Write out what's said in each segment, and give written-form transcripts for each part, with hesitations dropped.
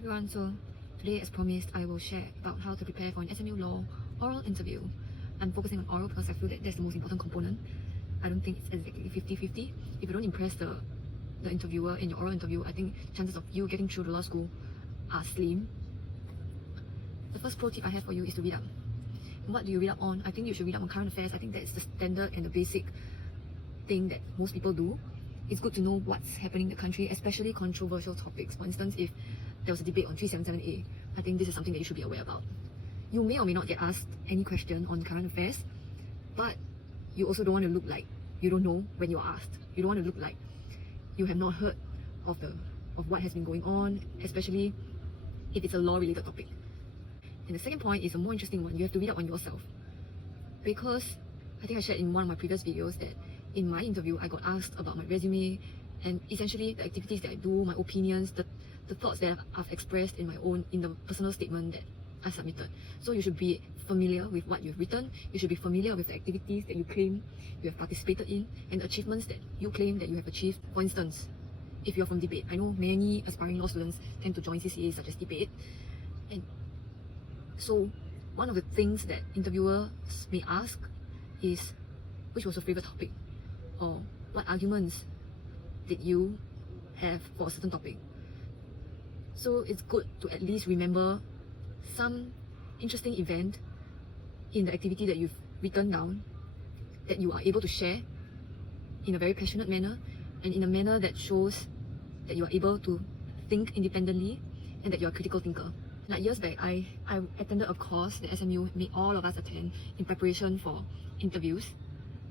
everyone, so today as promised I will share about how to prepare for an SMU law oral interview. I'm focusing on oral because I feel that that's the most important component. I don't think it's exactly 50-50. If you don't impress the interviewer in your oral interview, I think chances of you getting through the law school are slim. The first pro tip I have for you is to read up. And what do you read up on? I think you should read up on current affairs. I think that's the standard and the basic thing that most people do. It's good to know what's happening in the country, especially controversial topics. For instance, if there was a debate on 377A, I think this is something that you should be aware about. You may or may not get asked any question on current affairs, but you also don't want to look like you don't know when you're asked. You don't want to look like you have not heard of what has been going on, especially if it's a law-related topic. And the second point is a more interesting one. You have to read up on yourself. Because I think I shared in one of my previous videos that in my interview, I got asked about my resume and essentially the activities that I do, my opinions, the thoughts that I've expressed in the personal statement that I submitted. So you should be familiar with what you've written. You should be familiar with the activities that you claim you have participated in and the achievements that you claim that you have achieved. For instance, if you're from debate, I know many aspiring law students tend to join CCAs such as debate. And so one of the things that interviewers may ask is, which was your favorite topic? Or what arguments did you have for a certain topic? So it's good to at least remember some interesting event in the activity that you've written down that you are able to share in a very passionate manner and in a manner that shows that you are able to think independently and that you're a critical thinker. Like years back, I attended a course that SMU made all of us attend in preparation for interviews.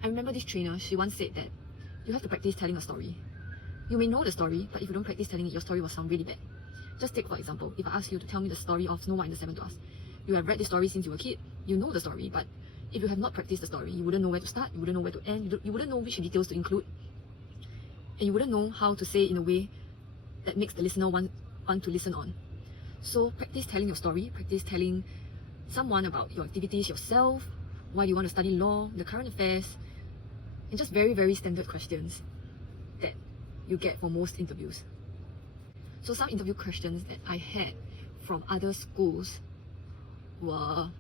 I remember this trainer, she once said that you have to practice telling a story. You may know the story, but if you don't practice telling it, your story will sound really bad. Just take for example, if I ask you to tell me the story of Snow White and the Seven Dwarfs. You have read the story since you were a kid, you know the story, but if you have not practiced the story, you wouldn't know where to start, you wouldn't know where to end, you wouldn't know which details to include, and you wouldn't know how to say it in a way that makes the listener want to listen on. So practice telling your story, practice telling someone about your activities, yourself, why do you want to study law, the current affairs, and just very, very standard questions that you get for most interviews. So some interview questions that I had from other schools were,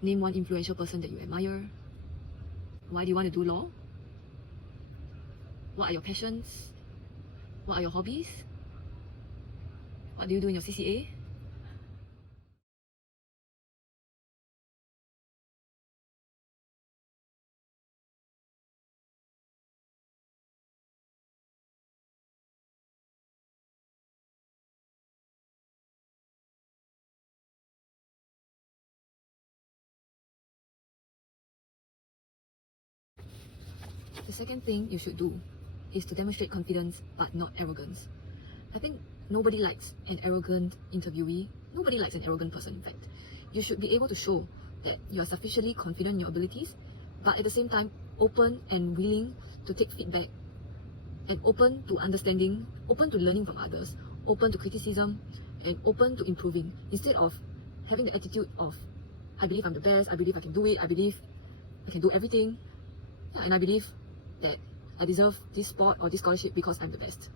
name one influential person that you admire. Why do you want to do law? What are your passions? What are your hobbies? What do you do in your CCA? The second thing you should do is to demonstrate confidence but not arrogance. I think nobody likes an arrogant interviewee. Nobody likes an arrogant person, in fact. You should be able to show that you are sufficiently confident in your abilities, but at the same time open and willing to take feedback and open to understanding, open to learning from others, open to criticism, and open to improving, instead of having the attitude of, I believe I'm the best, I believe I can do it, I believe I can do everything, and I believe that I deserve this spot or this scholarship because I'm the best.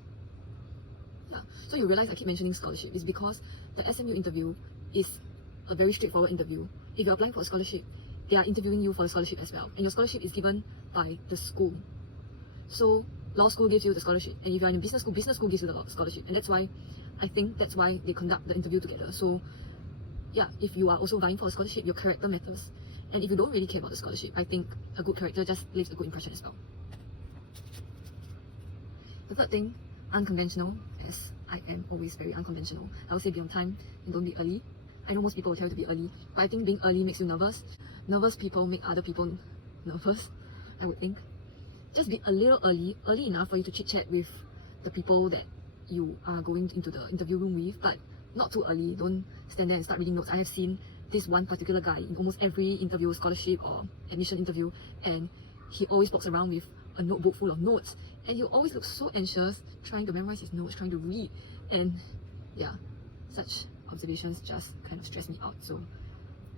Yeah. So you realize I keep mentioning scholarship is because the SMU interview is a very straightforward interview. If you're applying for a scholarship, they are interviewing you for the scholarship as well, and your scholarship is given by the school. So law school gives you the scholarship, and if you're in a business school gives you the scholarship, and that's why they conduct the interview together. So yeah, if you are also vying for a scholarship, your character matters. And if you don't really care about the scholarship, I think a good character just leaves a good impression as well. The third thing, unconventional, as I am always very unconventional. I would say be on time and don't be early. I know most people will tell you to be early, but I think being early makes you nervous. Nervous people make other people nervous, I would think. Just be a little early enough for you to chit-chat with the people that you are going into the interview room with, but not too early. Don't stand there and start reading notes. I have seen this one particular guy in almost every interview, scholarship or admission interview, and he always walks around with a notebook full of notes, and he always looks so anxious trying to memorize his notes, trying to read, and yeah, such observations just kind of stress me out. So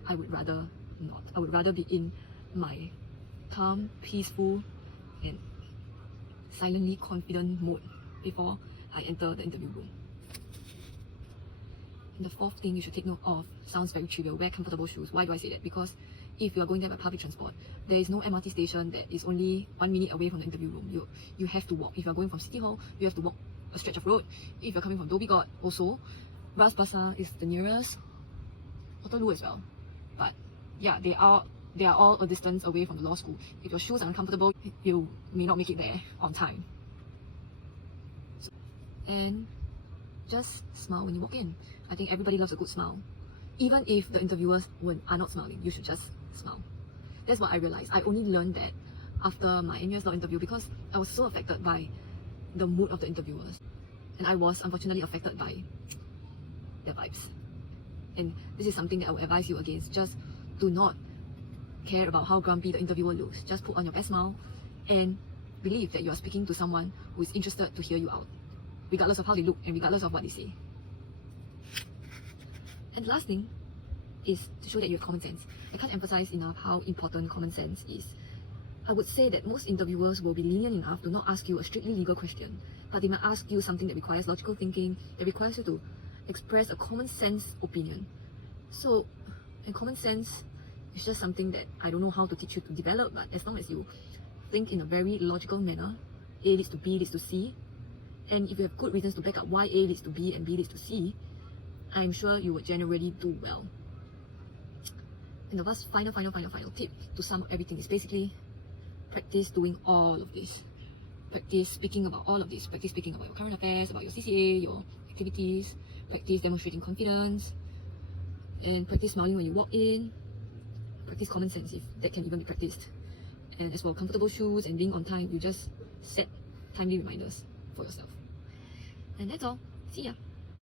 I would rather not. I would rather be in my calm, peaceful and silently confident mode before I enter the interview room. And the fourth thing you should take note of sounds very trivial: wear comfortable shoes. Why do I say that? Because if you are going there by public transport, there is no MRT station that is only 1 minute away from the interview room. You have to walk. If you are going from City Hall, you have to walk a stretch of road. If you're coming from Dhoby Ghaut, also, Ras Basah is the nearest, Waterloo as well. But yeah, they are all a distance away from the law school. If your shoes are uncomfortable, you may not make it there on time. And just smile when you walk in. I think everybody loves a good smile. Even if the interviewers are not smiling, you should just smile. That's what I realized. I only learned that after my NUS law interview, because I was so affected by the mood of the interviewers. And I was unfortunately affected by their vibes. And this is something that I would advise you against. Just do not care about how grumpy the interviewer looks. Just put on your best smile and believe that you are speaking to someone who is interested to hear you out, regardless of how they look and regardless of what they say. And the last thing is to show that you have common sense. I can't emphasize enough how important common sense is. I would say that most interviewers will be lenient enough to not ask you a strictly legal question, but they might ask you something that requires logical thinking, that requires you to express a common sense opinion. So, and common sense is just something that I don't know how to teach you to develop, but as long as you think in a very logical manner, A leads to B leads to C, and if you have good reasons to back up why A leads to B and B leads to C, I'm sure you would generally do well. And the last final tip to sum up everything is basically practice doing all of this. Practice speaking about all of this. Practice speaking about your current affairs, about your CCA, your activities. Practice demonstrating confidence. And practice smiling when you walk in. Practice common sense if that can even be practiced. And as for comfortable shoes and being on time, you just set timely reminders for yourself. And that's all. See ya.